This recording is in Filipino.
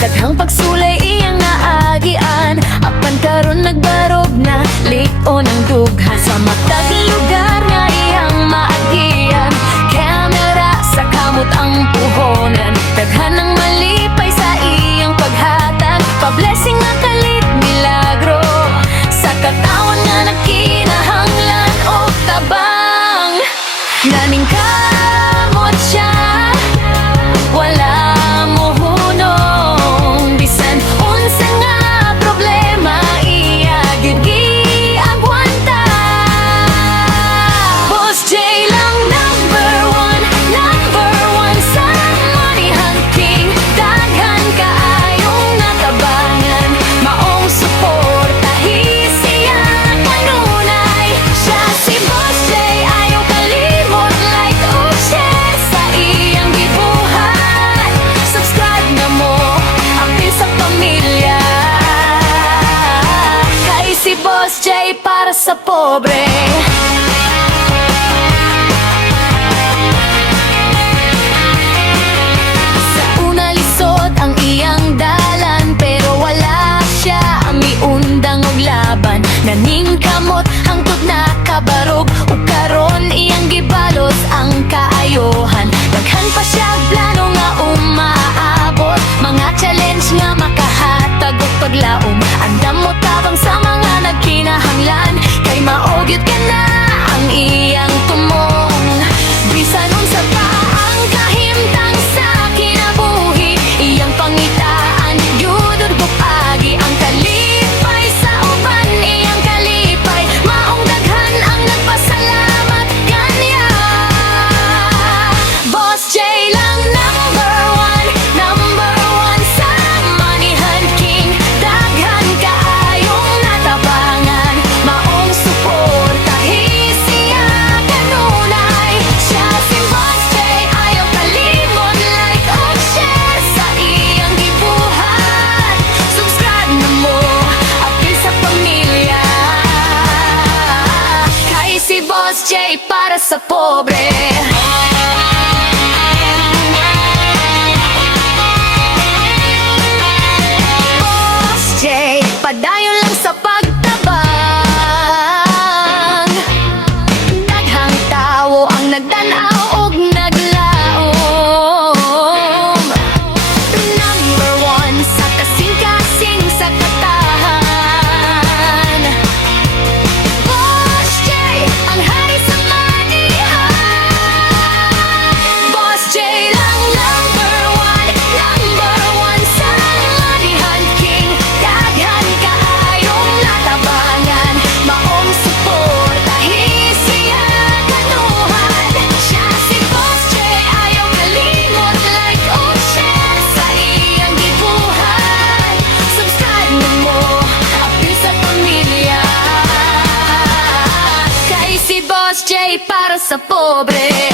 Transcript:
Daghang pagsulay iyang naagian, apan karon nagbarog na liko ng dughan. Sa matag lugar nga iyang maagian, kamera sa kamot ang puhonan. Daghan ng malipay sa iyang paghatag, pa-blessing nga kalit milagro sa katawan nga nagkinahanglan o tabang. Naning kamot siya, wala mo hunong, bisan unsa nga problema iya gyud giagwanta. Boss J lang number one sa money hunting. Daghan kaayong natabangan, maong suportahi siya kanunay. Siya si Boss J, ayaw kalimot like o share sa iyang gibuhat. Subscribe na mo, apil sa pamilya, kay si Boss J para sa pobre. Sa una lisod ang iyang dalan, pero wala siya miundang og laban. Naning kamot hangtod na kabarog, ug karon iyang gibalos ang kaayohan. Daghan pa siya plano nga umaabot, mga challenge nga makahatag og paglaom. Andam mo tabang sa mga nagkinahanglan, kay maogyot ka na ang iyang tumong. Bisan unsa pa ang kahimtang sa kinabuhi, iyang pangitaan gyud ug pagi ang kalipay sa uban. Iyang kalipay, maong daghan ang nagpasalamat kanya. Boss J lang number one sa money hunting. Daghan kaayong natabangan, maong suportahi siya kanunay. Siya si Boss J, ayaw kalimot like o share sa iyang gibuhat. Subscribe na mo, apil sa pamilya, kay si Boss J para sa pobre. Boss J, padayon lang sa pagtabang. Daghang tawo ang nagdan-aw og naglaom. Number one sa kasing-kasing sa katahan. Boss J, ang hari sa manihan. Boss J lang number one sa money hunting. Daghan kaayong natabangan, maong suportahi siya kanuhan. Siya si Boss J, ayaw kalimot like o share sa iyang gibuhat. Subscribe na mo, apil sa pamilya, kay si Boss J para sa pobre.